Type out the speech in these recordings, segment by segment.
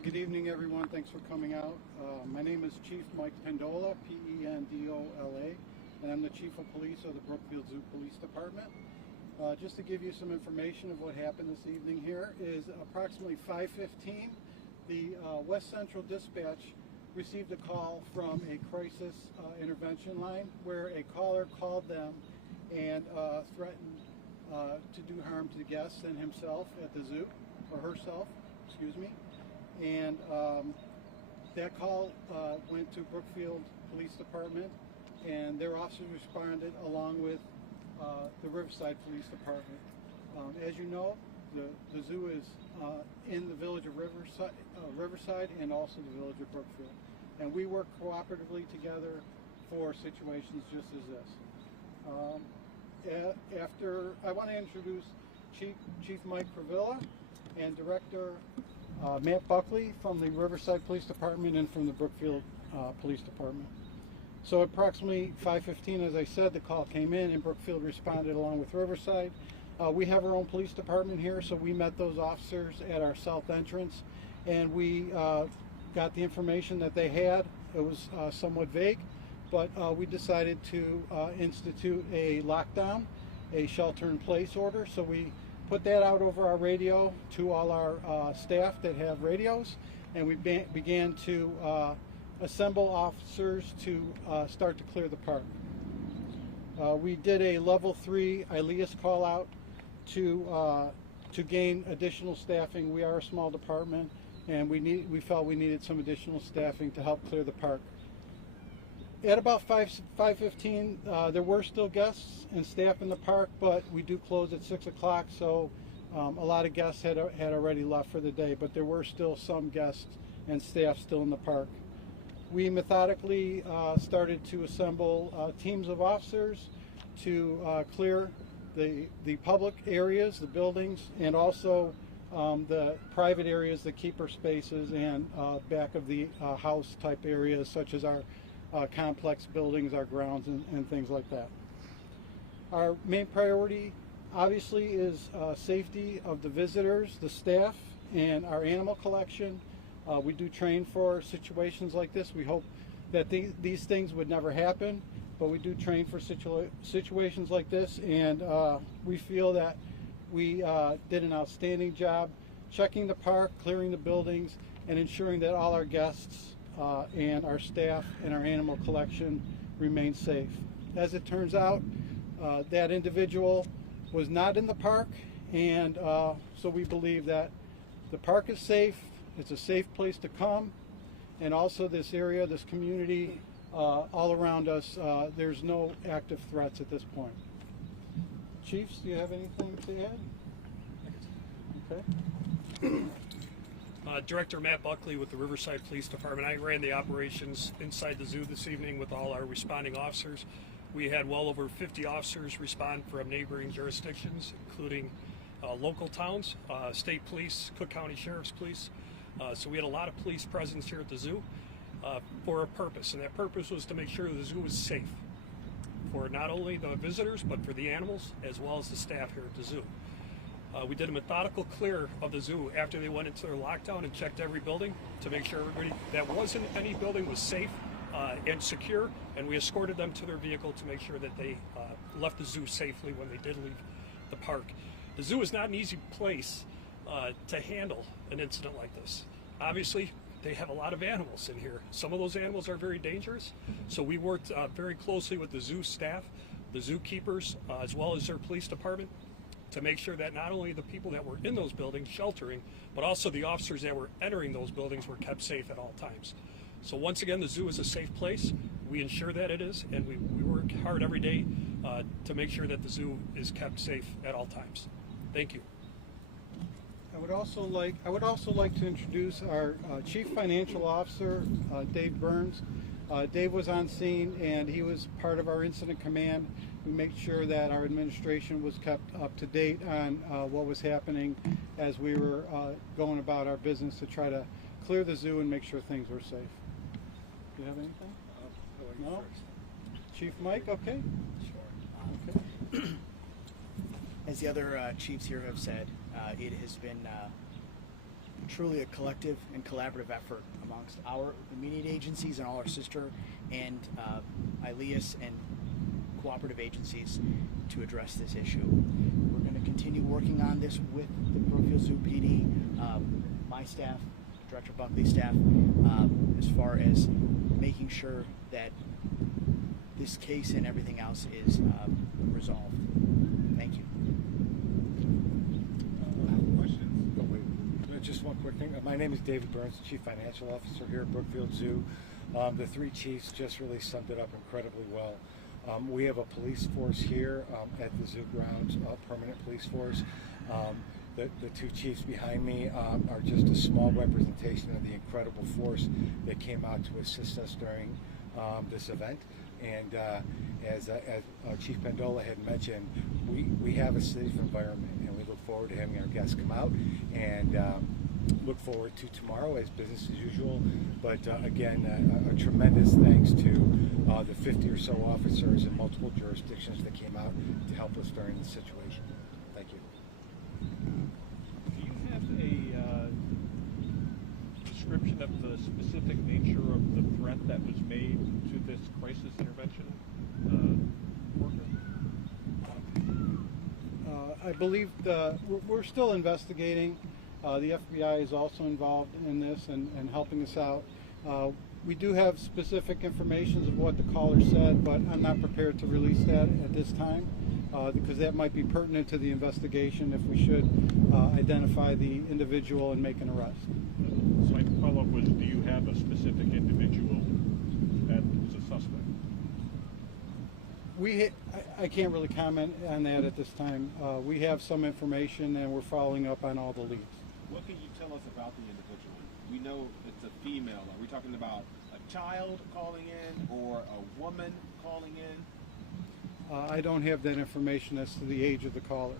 Good evening, everyone. Thanks for coming out. My name is Chief Mike Pendola, Pendola, and I'm the Chief of Police of the Brookfield Zoo Police Department. Just to give you some information of what happened this evening here is approximately 5:15, the West Central Dispatch received a call from a crisis intervention line where a caller called them and threatened to do harm to the guests and himself at the zoo, or herself, excuse me. And that call went to Brookfield Police Department, and their officers responded along with the Riverside Police Department. As you know, the zoo is in the village of Riverside and also the village of Brookfield. And we work cooperatively together for situations just as this. After, I want to introduce Chief Mike Pravilla and Director Matt Buckley from the Riverside Police Department and from the Brookfield Police Department. So approximately 5:15, as I said, the call came in and Brookfield responded along with Riverside. We have our own police department here, so we met those officers at our south entrance, and we got the information that they had. It was somewhat vague, but we decided to institute a lockdown, a shelter-in-place order. So we put that out over our radio to all our staff that have radios, and we began to assemble officers to start to clear the park. We did a level 3 ILEAS call out to gain additional staffing. We are a small department, and we felt we needed some additional staffing to help clear the park. At about 5:15, there were still guests and staff in the park, but we do close at 6 o'clock, so a lot of guests had already left for the day, but there were still some guests and staff still in the park. We methodically started to assemble teams of officers to clear the public areas, the buildings, and also the private areas, the keeper spaces, and back of the house type areas, such as our complex buildings, our grounds, and things like that. Our main priority obviously is safety of the visitors, the staff, and our animal collection. We do train for situations like this. We hope that these things would never happen, but we do train for situations like this, and we feel that we did an outstanding job checking the park, clearing the buildings, and ensuring that all our guests and our staff and our animal collection remain safe. As it turns out, that individual was not in the park, and so we believe that the park is safe. It's a safe place to come, and also this area, this community, all around us, there's no active threats at this point. Chiefs, do you have anything to add? Okay. Director Matt Buckley with the Riverside Police Department. I ran the operations inside the zoo this evening with all our responding officers. We had well over 50 officers respond from neighboring jurisdictions, including local towns, state police, Cook County Sheriff's Police. So we had a lot of police presence here at the zoo for a purpose, and that purpose was to make sure the zoo was safe for not only the visitors, but for the animals, as well as the staff here at the zoo. We did a methodical clear of the zoo after they went into their lockdown and checked every building to make sure everybody that was in any building was safe and secure, and we escorted them to their vehicle to make sure that they left the zoo safely when they did leave the park. The zoo is not an easy place to handle an incident like this. Obviously, they have a lot of animals in here. Some of those animals are very dangerous, so we worked very closely with the zoo staff, the zookeepers, as well as their police department, to make sure that not only the people that were in those buildings sheltering, but also the officers that were entering those buildings were kept safe at all times. So once again, the zoo is a safe place. We ensure that it is, and we work hard every day to make sure that the zoo is kept safe at all times. Thank you. I would also like to introduce our Chief Financial Officer, Dave Burns. Dave was on scene, and he was part of our incident command. We made sure that our administration was kept up to date on what was happening as we were going about our business to try to clear the zoo and make sure things were safe. Do you have anything? No? Chief Mike, okay? Sure. Okay. As the other chiefs here have said, it has been truly a collective and collaborative effort amongst our immediate agencies and all our sister and ILEAS and cooperative agencies to address this issue. We're going to continue working on this with the Brookfield Zoo PD, my staff, Director Buckley's staff, as far as making sure that this case and everything else is resolved. Thank you. Questions? Oh, wait. Just one quick thing. My name is David Burns, Chief Financial Officer here at Brookfield Zoo. The three chiefs just really summed it up incredibly well. We have a police force here at the zoo grounds, a permanent police force. The two chiefs behind me are just a small representation of the incredible force that came out to assist us during this event. And as Chief Pendola had mentioned, we have a safe environment, and we look forward to having our guests come out and look forward to tomorrow as business as usual. But again, a tremendous thanks to the 50 or so officers in multiple jurisdictions that came out to help us during this situation. Thank you. Do you have a description of the specific nature of the threat that was made to this crisis intervention worker? I believe we're still investigating. The FBI is also involved in this and helping us out. We do have specific information of what the caller said, but I'm not prepared to release that at this time because that might be pertinent to the investigation if we should identify the individual and make an arrest. So my follow-up was, do you have a specific individual that was a suspect? I can't really comment on that at this time. We have some information and we're following up on all the leads. What can you tell us about the individual? We know it's a female. Are we talking about a child calling in or a woman calling in? I don't have that information as to the age of the caller.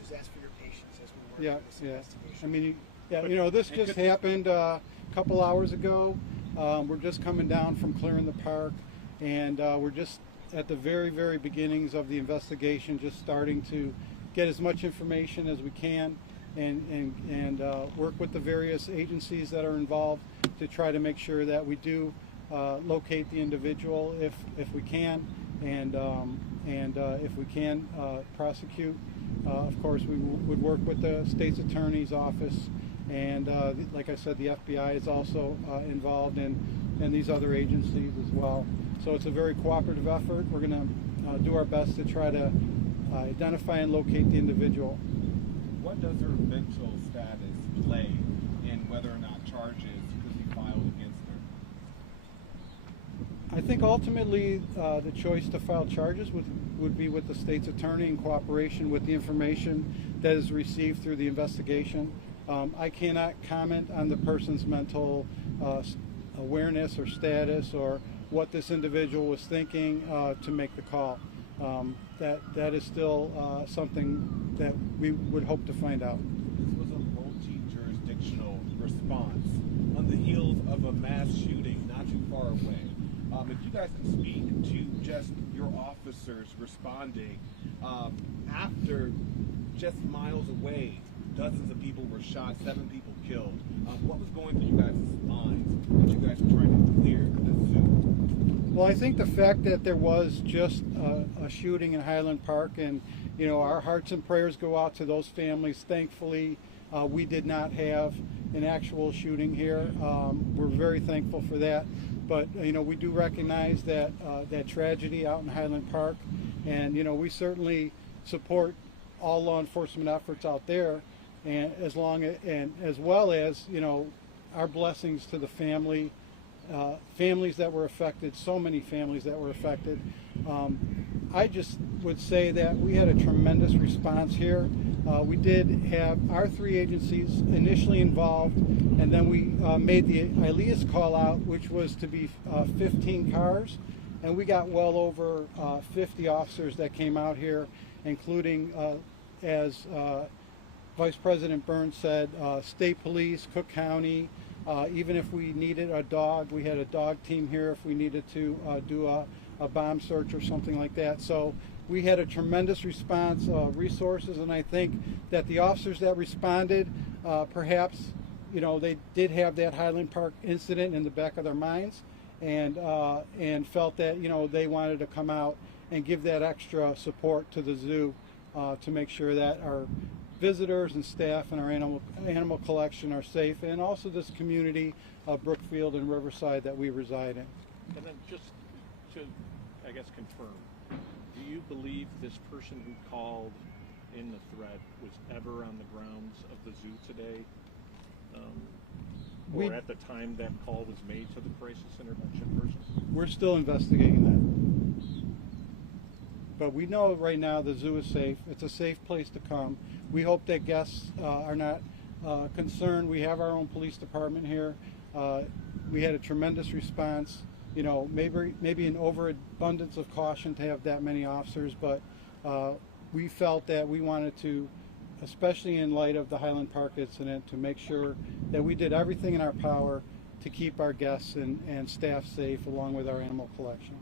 Just ask for your patience as we work on this investigation. I mean, this just happened a couple hours ago. We're just coming down from clearing the park, and we're just at the very, very beginnings of the investigation, just starting to get as much information as we can and work with the various agencies that are involved to try to make sure that we do locate the individual if we can, and if we can prosecute. Of course, we would work with the state's attorney's office, and like I said, the FBI is also involved, and these other agencies as well. So it's a very cooperative effort. We're going to do our best to try to identify and locate the individual. What does her mental status play in whether or not charges could be filed against her? I think ultimately the choice to file charges would be with the state's attorney in cooperation with the information that is received through the investigation. I cannot comment on the person's mental awareness or status or what this individual was thinking to make the call. That is still something that we would hope to find out. This was a multi-jurisdictional response on the heels of a mass shooting not too far away. If you guys can speak to just your officers responding after just miles away, dozens of people were shot, 7 people killed. What was going through you guys' minds as you guys were trying to clear the zoo? Well, I think the fact that there was just a shooting in Highland Park, and our hearts and prayers go out to those families. Thankfully, we did not have an actual shooting here. We're very thankful for that. But we do recognize that that tragedy out in Highland Park, and we certainly support all law enforcement efforts out there, and as well as our blessings to the families that were affected, so many families that were affected. I just would say that we had a tremendous response here. We did have our 3 agencies initially involved, and then we made the ILEAS call out, which was to be 15 cars, and we got well over 50 officers that came out here, including, as Vice President Burns said, state police, Cook County. Even if we needed a dog, we had a dog team here if we needed to do a bomb search or something like that. So we had a tremendous response of resources, and I think that the officers that responded, perhaps, they did have that Highland Park incident in the back of their minds, and felt that they wanted to come out and give that extra support to the zoo to make sure that our visitors and staff and our animal collection are safe, and also this community of Brookfield and Riverside that we reside in. And then just to, I guess, confirm, do you believe this person who called in the threat was ever on the grounds of the zoo today? Or at the time that call was made to the crisis intervention person? We're still investigating that. But we know right now the zoo is safe. It's a safe place to come. We hope that guests are not concerned. We have our own police department here. We had a tremendous response. Maybe an overabundance of caution to have that many officers, but we felt that we wanted to, especially in light of the Highland Park incident, to make sure that we did everything in our power to keep our guests and staff safe along with our animal collection.